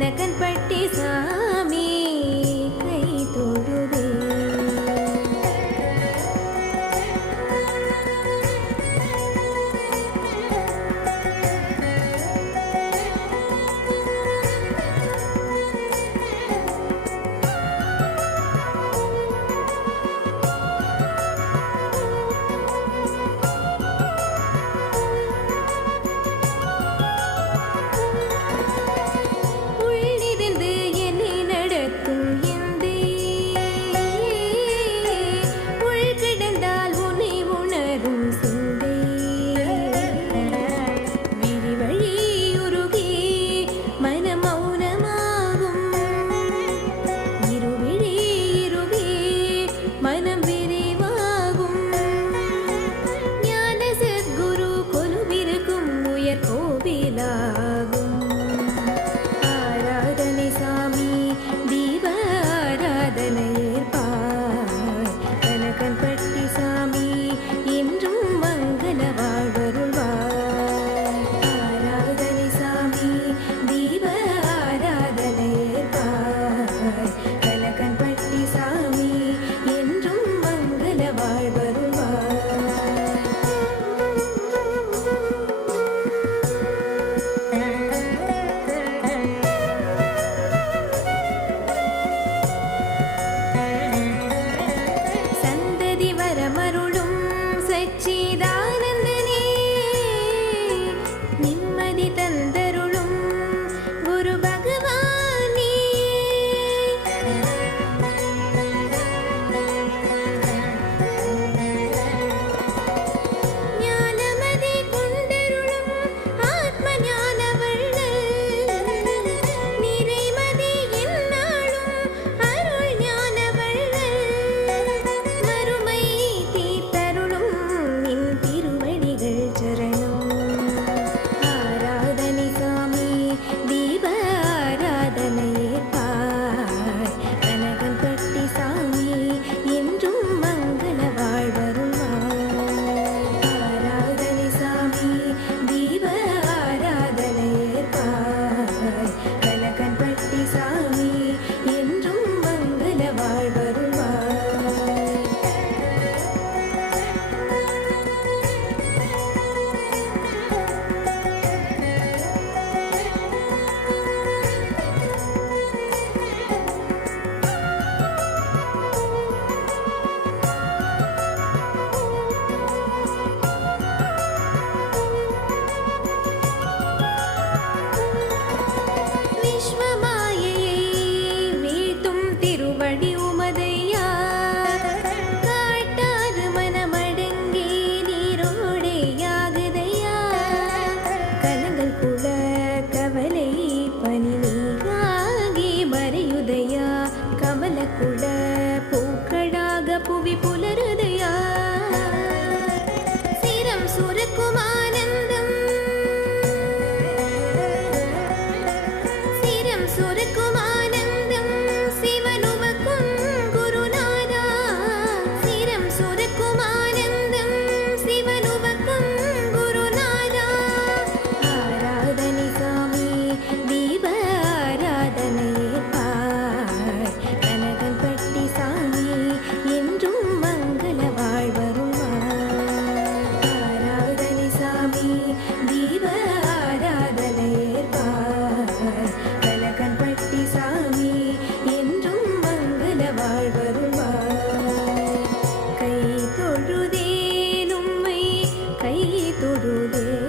కనకన్ పట్టి 嘟嘟嘟